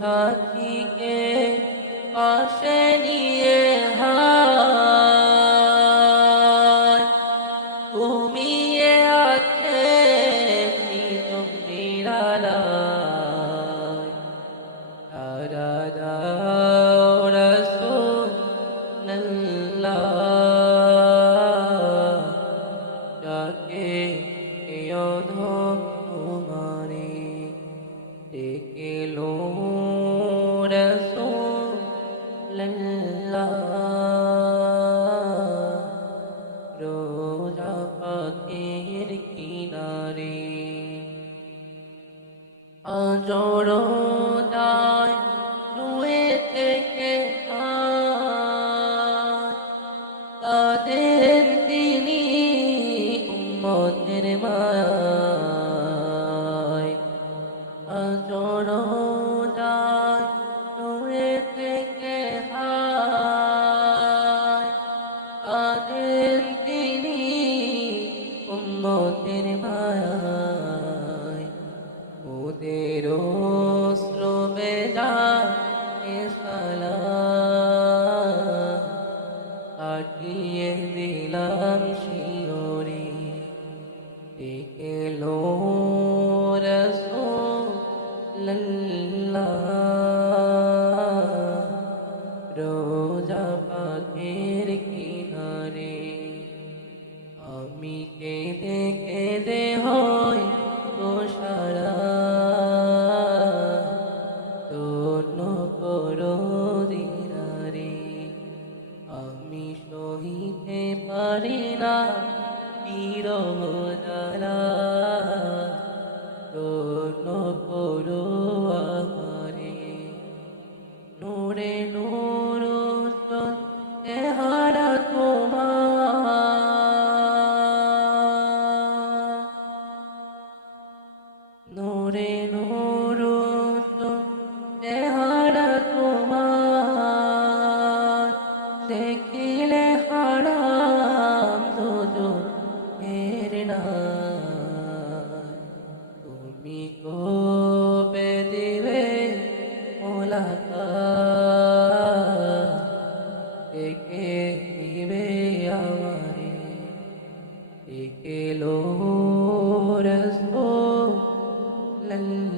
সাথীকে পাশে নিয়ে হায়। তুমি আছে অধম তোমারে ডেকে লো রোজা পাখির কিনারে আজড়ো যায় শুয়ে থেকে তাদের তিনি উম্মতের মায় উম্মতের মায় ওদের শ্রমে সালাম কাটিয়ে দিলাম শিওরে। ডেকে লো রসুল্লাহ। রোজা পাখের কিনারে পারি না বিরোধারা তোর করো আমারে। নূরে নূর হারা তোমার। নূরে নূর না তুমি কো পে দিবে মোলাকাত একে নিবে আমারে একে লো রসো লল্লা